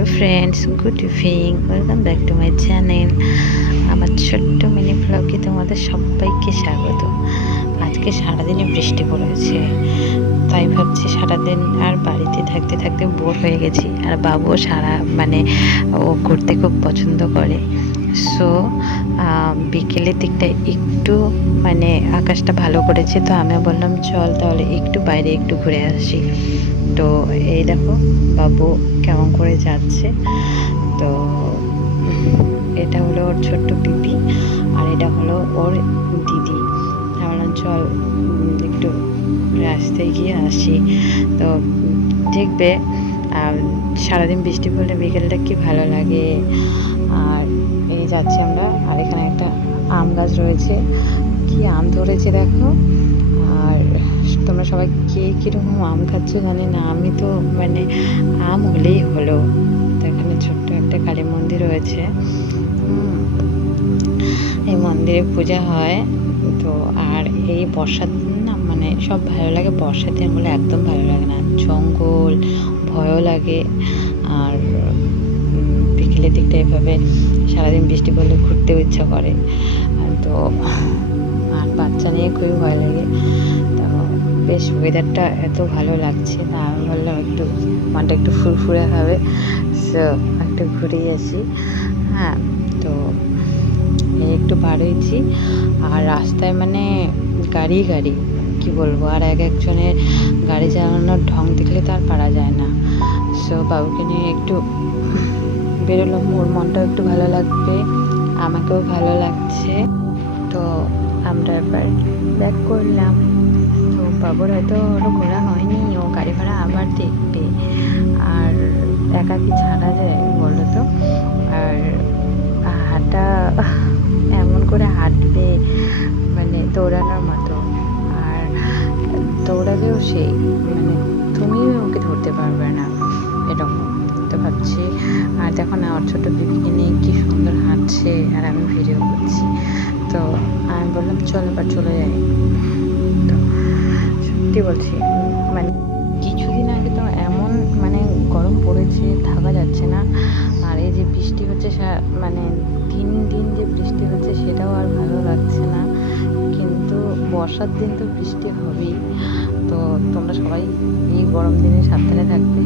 Hello friends, good evening, welcome back to my channel. আমার ছোট্ট mini ব্লগে তোমাদের সবাইকে স্বাগত। আজকে সারাদিনে বৃষ্টি পড়েছে, তাই ভাবছি সারাদিন আর বাড়িতে থাকতে থাকতে বোর হয়ে গেছি। আর বাবুও ও ঘুরতে খুব পছন্দ করে। সো বিকেলের দিকটা একটু আকাশটা ভালো করেছে, তো আমি বললাম চল তাহলে একটু বাইরে একটু ঘুরে আসি। তো এই দেখো বাবু কেমন করে যাচ্ছে। তো এটা হলো ওর ছোট্ট পিপি, আর এটা হলো ওর দিদি। আমরা চল একটু রাস্তায় গিয়ে আসি। তো দেখবে সারাদিন বৃষ্টি পড়লে বিকেলটা কি ভালো লাগে। আর এই যাচ্ছি আমরা, আর এখানে একটা আম গাছ রয়েছে, কি আম ধরেছে দেখো। আর তোমরা সবাই কে কীরকম আম খাচ্ছ জানি না, আমি তো আম হলেই হলো। তো এখানে ছোট্ট একটা কালী মন্দির রয়েছে, এই মন্দিরে পূজা হয়। তো আর এই বর্ষার দিন না সব ভালো লাগে, বর্ষার দিন হলে একদম ভালো লাগে না, জঙ্গল ভয়ও লাগে। আর বিকেলের দিকটা এভাবে সারাদিন বৃষ্টি পড়লে ঘুরতেও ইচ্ছা করে। তো আর বাচ্চা নিয়ে খুবই ভয় লাগে। তো বেশ ওয়েদারটা এত ভালো লাগছে, তা আমি বললাম একটু মনটা একটু ফুরফুরে হবে, সো একটু ঘুরেই আসি। হ্যাঁ, তো একটু বার হয়েছি, আর রাস্তায় গাড়ি গাড়ি কি বলবো, আর একজনের গাড়ি চালানোর ঢং দেখলে তো আর পারা যায় না। সো বাবুকে নিয়ে একটু বেরোলাম, ওর মনটাও একটু ভালো লাগবে, আমাকেও ভালো লাগছে। তো আমরা এবার ব্যাক করলাম। তো বাবুর হয়তো ওরও ঘোরা হয়নি, ও গাড়ি ভাড়া আবার দেখবে। আর একা কি ছাড়া যায় বলো তো। আর হাঁটা এমন করে হাঁটবে দৌড়ানোর মতো, আর দৌড়াবেও সেই তুমিও ওকে ধরতে পারবে না এরকম। তো ভাবছি, আর দেখো না ওর ছোটো পিপিকে নিয়ে কি সুন্দর হাঁটছে, আর আমি ভিডিও করছি। তো আমি বললাম চল এবার চলে যাই। তো সত্যি বলছি, কিছুদিন আগে তো এমন গরম পড়েছে, থাকা যাচ্ছে না। আর এই যে বৃষ্টি হচ্ছে দিন দিন যে বৃষ্টি হচ্ছে সেটাও আর ভালো লাগছে না। কিন্তু বর্ষার দিন তো বৃষ্টি হবেই। তো তোমরা সবাই এই গরম দিনে সাবধানে থাকবে।